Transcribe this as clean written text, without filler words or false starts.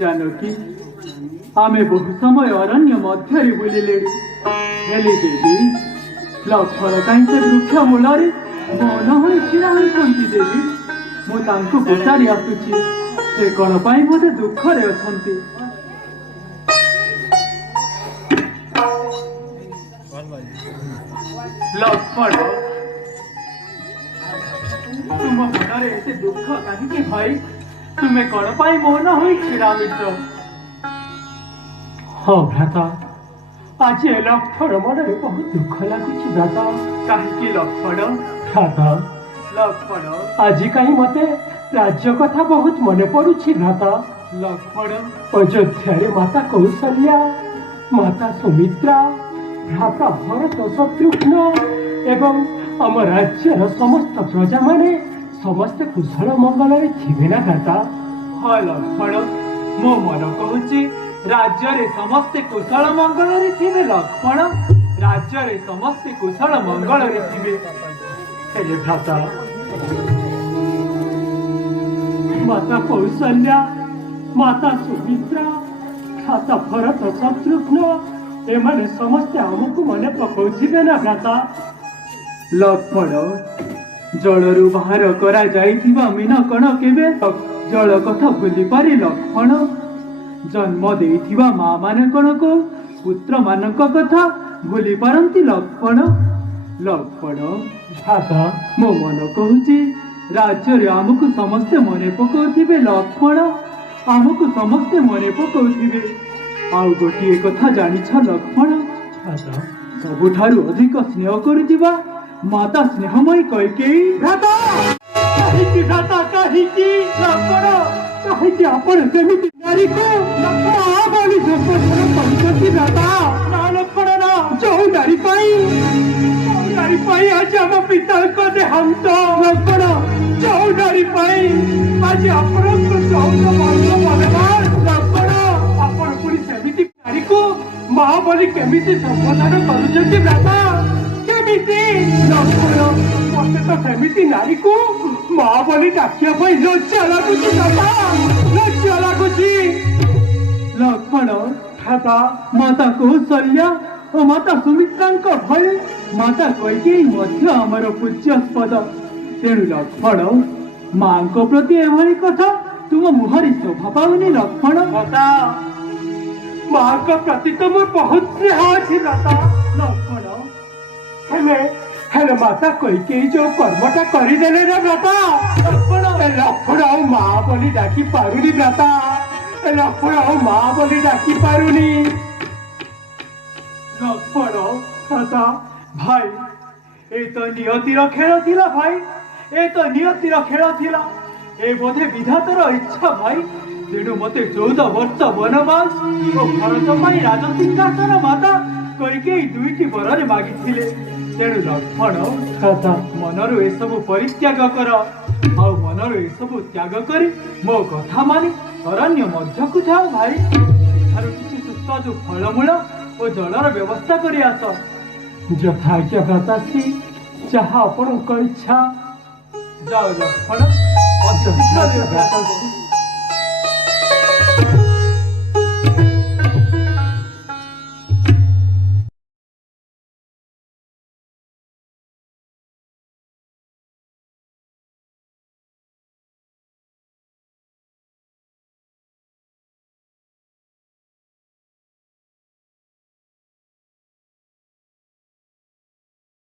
जानकी आमे बहु समय अरण्य मध्य बुलिले हेले देवी लक्ष्मण कहीं से वृक्ष मूल मौन हो छिड़ा होती देवी मुझे पचारि आसुची से कौन पाई बोधे दुखरे अछंती लक्ष्मण तुम मन एते दुख कहीं भाई तुम्हें कौन पाई मौन हो छिड़ा मिट हाँ भ्राता आज लक्ष्मण मन में बहुत दुख लगुच भ्राता कहीं लक्ष्मण भ्राता लक्ष्मण आज कहीं मते राज्य कथा बहुत मन पड़ुछि भ्राता लक्ष्मण अयोध्या माता कौशल्या माता सुमित्रा भ्राता भरत शत्रुघ्न एवं आम राज्यर समस्त प्रजा माने समस्त कुशल मंगल थे ना भ्राता हाँ लक्ष्मण मो मन कहूँ राज्य रे समस्ते कुशल मंगल थे लक्ष्मण राज्य रे समस्ते कुशल मंगल थे भ्राता माता कौशल्या माता सुमित्रा भ्राता भरत शत्रुघ्न एमाने समस्ते आमको मन पकाउथिबे ना भ्राता लक्ष्मण जलरू बाहर करा जाइथिबा मीन कण केबे जल कथा भूली पारे लक्ष्मण जन्म देइथिबा मां माने कण को पुत्र मानक कथा भूली पारंती लक्ष्मण लक्ष्मण भ्राता मो मन कहूची राज्य रे आमको समस्ते मने पकाउथिबे लक्ष्मण आमको समस्ते मने पकाउथिबे आउ गोटिए कथा जानिछ लक्ष्मण भ्राता सबुठारु अधिक स्नेह करुथिबा माता स्नेहमयी कैकेयी भ्राता कहिकी भ्राता कहिकी लक्ष्मण कहिकी आपण केमिति नारी को लक्ष्मण आ बोली संपन्न पंचती भ्राता ना लक्ष्मण ना जो नारी पाई आज हम पिता को देहांत लक्ष्मण जो नारी पाई आज आपण को चौथ वर्ष बलवान लक्ष्मण आपण पुरी सेमिति नारी को मां बोली केमिति संबोधन करूछंती भ्राता मते तो सेमिति नारी को मां बोली डाकिया पाई लज्जा लागुची लज्जा लागुची लक्ष्मण भ्राता माता कौशल्या और माता सुमित्रांक भय माता कैकेयी मध्य आमर पूज्यास्पद तेणु लक्ष्मण मां को प्रति एभली कथा तुम मुहरी शोभा पाउनी लक्ष्मण भ्राता मां को प्रति तो मोर बहुत स्नेह अछि भ्राता लक्ष्मण हेले माता कैकेयी जो कर्मटा करिदेले रे भ्राता लक्ष्मण आ मां बोली डाकी पारुनी भ्राता लक्ष्मण आ मां बोली डाकी पारुनी लक्ष्मण दादा भाई ए तो नियतिर खेल थिला भाई ए तो नियतिर खेल थिला ए बोधे विधातर इच्छा भाई तेणु मते 14 वर्ष वनवास और भारत पाई राजसिंहासन माता कैकेयी दुईटी वररे मागिथिले तेणु लक्ष्मण दादा मनरु ए सब परित्याग कर आ मनरु ए सब त्याग करी मो कथा मानी अरण्य मध्यकु जाओ भाई एठारु किछि सुस्वादु फलमूल और जलर व्यवस्था करी आस यथाज्ञा भ्राताश्री जहाँ आपणक इच्छा जाओ लक्ष्मण अति शीघ्र भ्राताश्री